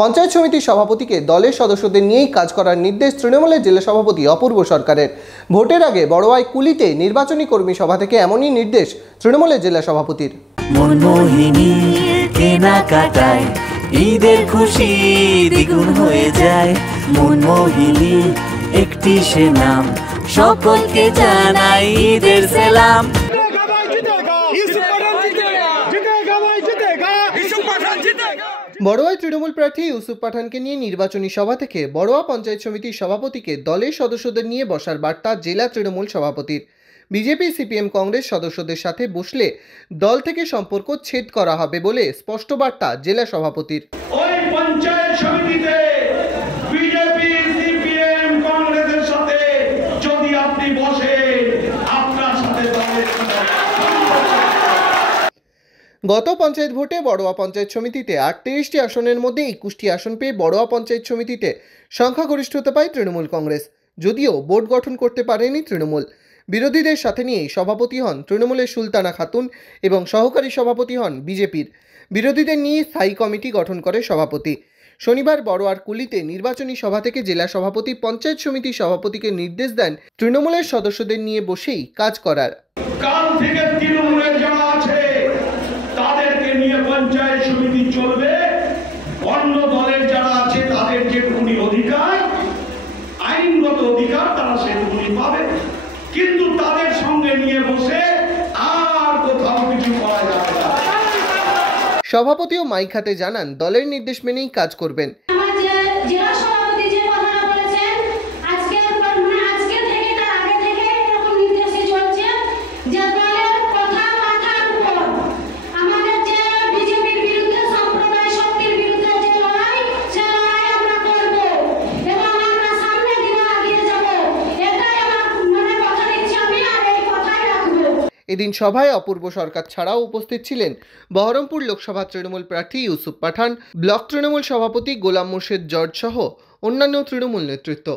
পঞ্চায়েত সমিতির সভাপতিকে দলের সদস্যদের নিয়েই কাজ করার নির্দেশ তৃণমূলের জেলা সভাপতি অপূর্ব সরকারের। ভোটের আগে বড়োয়ায় কুলিতে নির্বাচনী কর্মী সভা থেকে এমনই নির্দেশ তৃণমূলের জেলা সভাপতির। মনমোহিনী কেনাকাটায় ঈদের খুশি দ্বিগুণ হয়ে যায়। মনমোহিনী একটি সে নাম, সকলকে জানাই ঈদের সালাম। বড়োয়ায় তৃণমূল প্রার্থী ইউসুফ পাঠানকে নিয়ে নির্বাচনী সভা থেকে বড়োয়া পঞ্চায়েত সমিতির সভাপতিকে দলের সদস্যদের নিয়ে বসার বার্তা জেলা তৃণমূল সভাপতির। বিজেপি সিপিএম কংগ্রেস সদস্যদের সাথে বসলে দল থেকে সম্পর্ক ছেদ করা হবে বলে স্পষ্ট বার্তা জেলা সভাপতির। গত পঞ্চায়েত ভোটে বড়োয়া পঞ্চায়েত সমিতিতে 38টি আসনের মধ্যে 21টি আসন পেয়ে বড়োয়া পঞ্চায়েত সমিতিতে সংখ্যাগরিষ্ঠতা পায় তৃণমূল কংগ্রেস। যদিও বোর্ড গঠন করতে পারেনি তৃণমূল। বিরোধীদের সাথে নিয়েই সভাপতি হন তৃণমূলের সুলতানা খাতুন এবং সহকারী সভাপতি হন বিজেপির। বিরোধীদের নিয়ে স্থায়ী কমিটি গঠন করে সভাপতি। শনিবার বড়োয়ার কুলিতে নির্বাচনী সভা থেকে জেলা সভাপতি পঞ্চায়েত সমিতির সভাপতিকে নির্দেশ দেন তৃণমূলের সদস্যদের নিয়ে বসেই কাজ করার। পঞ্চায়েত সমিতি চলবে, অন্য দলের যারা আছে তাদের যেটুকুনি অধিকার, আইনগত অধিকার তারা সেটুকুনি পাবে, কিন্তু তাদের সঙ্গে নিয়ে বসে আর কোথাও কিছু করা যাবে না। সভাপতিও মাইক হাতে জানান দলের নির্দেশ মেনেই কাজ করবেন। এদিন সভায় অপূর্ব সরকার ছাড়াও উপস্থিত ছিলেন বহরমপুর লোকসভা তৃণমূল প্রার্থী ইউসুফ পাঠান, ব্লক তৃণমূল সভাপতি গোলাম মুর্শেদ জর্জ সহ অন্যান্য তৃণমূল নেতৃত্ব।